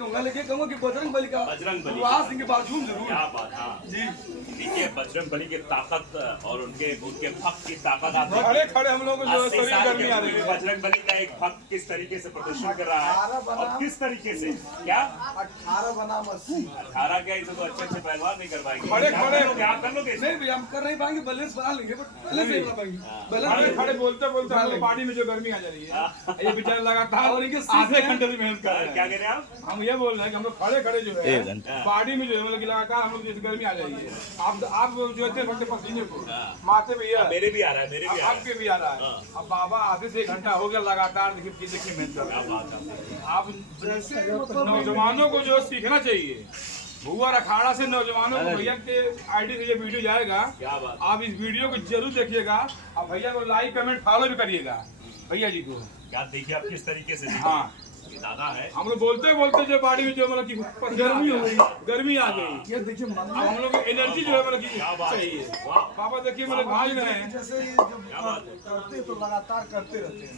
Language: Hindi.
लेके कहूँगा कि बजरंग बली का सिंह के बाजून जरूर। क्या बात। हाँ जी देखिए बजरंग बली की ताकत और उनके भक्त की ताकत आप खड़े खड़े हम लोग को जो शरीर गर्मी आ रही है। बजरंग बली का एक भक्त किस तरीके से प्रदर्शन कर रहा है और किस तरीके से क्या 18 बनाम 80 18 क्या इसे तो अच्छे पहलवान नहीं कर पाएंगे। खड़े खड़े क्या कर लोगे नहीं भैया हम कर नहीं पाएंगे, बैलेंस बना लेंगे बट बैलेंस नहीं बना पाएंगे। खड़े बैलेंस खड़े बोलते बोलते हम लोग बॉडी में जो गर्मी आ जा रही है, ये बेचारे लगातार और इनके आधे घंटे से मेहनत कर रहे क्या हैं। कह रहे हैं आप? हम ये बोल रहे हैं कि हम लोग खड़े खड़े जो है बॉडी में जो है मतलब कि लगातार हम लोग जैसे गर्मी आ रही है। आप जो है घंटे पसीने को माथे पे ये मेरे भी आ रहा है, मेरे भी आ रहा है। आपके भी आ रहा है। अब बाबा आधे से 1 घंटा हो गया लगातार देखिए मेहनत कर रहे हैं। आप नौजवानों को जो सीखना चाहिए भुआ अखाड़ा से नौजवानों को, भैया के आईडी से ये वीडियो जाएगा, क्या बात। आप इस वीडियो को जरूर देखिएगा और भैया को लाइक कमेंट फॉलो भी करिएगा भैया जी को। क्या देखिए आप किस तरीके से हाँ दादा है। हम लोग बोलते बोलते जो बॉडी में जो मतलब की गर्मी हो गई, गर्मी आ गई, ये देखिए हम लोग की एनर्जी जो है मतलब की क्या बात सही है। वाह। पापा देखिए मतलब भाग रहे हैं। जैसे ये जब करते हैं तो लगातार करते रहते हैं।